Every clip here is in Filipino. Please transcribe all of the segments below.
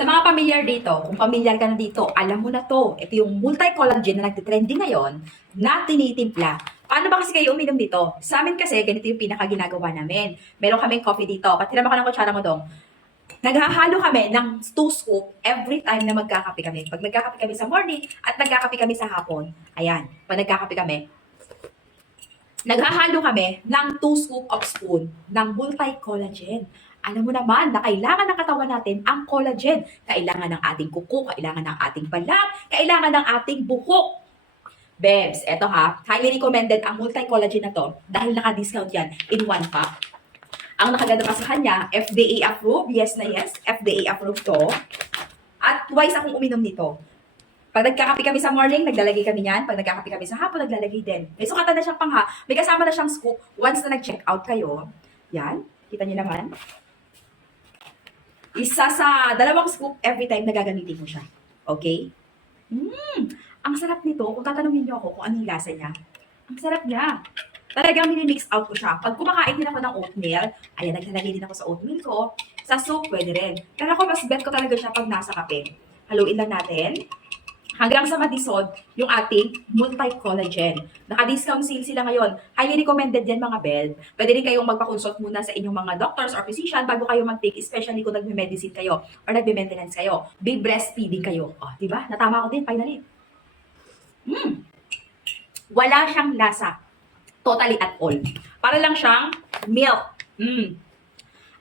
Sa mga pamilyar dito, kung pamilyar ka na dito, alam mo na to. Ito yung multi-collagen na nagtitrending ngayon na tinitimpla. Paano ba kasi kayo uminom dito? Sa amin kasi, ganito yung pinaka-ginagawa namin. Meron kaming coffee dito. Patiram ako ng kutsara mo dong. Naghahalo kami ng 2 scoop every time na magkakape kami. Pag nagkakape kami sa morning at nagkakape kami sa hapon, ayan, pag nagkakape kami, naghahalo kami ng 2 scoop of spoon ng multi-collagen. Alam mo naman na kailangan ng katawan natin ang collagen. Kailangan ng ating kuko, kailangan ng ating balat, kailangan ng ating buhok. Bebs, eto ha, highly recommended ang multi-collagen na to dahil naka-discount yan in 1 pack. Ang nakaganda pa sa kanya, FDA approved, yes na yes, FDA approved to. At twice akong uminom nito. Pag nagkakape kami sa morning, naglalagay kami yan. Pag nagkakape kami sa hapon, naglalagay din. May sukatan na siyang pangha. May kasama na siyang scoop. Once na nag-check out kayo, yan, kita niyo naman. Isa sa 2 scoop every time na gagamitin mo siya. Okay? Ang sarap nito. Kung tatanungin niyo ako kung ano yung lasa niya, ang sarap niya. Talagang mini-mix out ko siya. Pag kumakain din ako ng oatmeal, ayan, naglalagay din ako sa oatmeal ko. Sa soup, pwede rin. Pero ako, mas bet ko talaga siya pag nasa kape. Haluin lang natin. Hanggang sa madisod yung ating multi-collagen. Naka-discount sale sila ngayon. Highly recommended yan mga bel. Pwede rin kayong magpa-consult muna sa inyong mga doctors or physician bago kayo mag-take, especially kung nagme-medicine kayo or nagme-maintenance kayo. Big breastfeeding kayo. Oh, diba? Natama ko din, finally. Wala siyang lasa. Totally at all. Para lang siyang milk.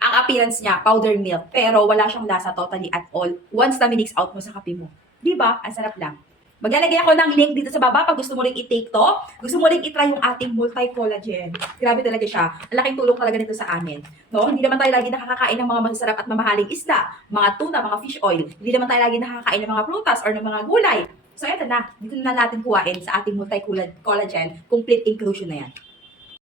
Ang appearance niya, powder milk. Pero wala siyang lasa totally at all once na minix out mo sa kape mo. Diba? Ang sarap lang. Maglalagay ako ng link dito sa baba pag gusto mo rin i-take to. Gusto mo rin i-try yung ating multi-collagen. Grabe talaga siya. Ang laking tulong talaga nito sa amin. No? Hindi naman tayo lagi nakakakain ng mga masasarap at mamahaling isda, mga tuna, mga fish oil. Hindi naman tayo lagi nakakakain ng mga prutas or ng mga gulay. So, eto na. Dito na natin kuhain sa ating multi-collagen. Complete inclusion na yan.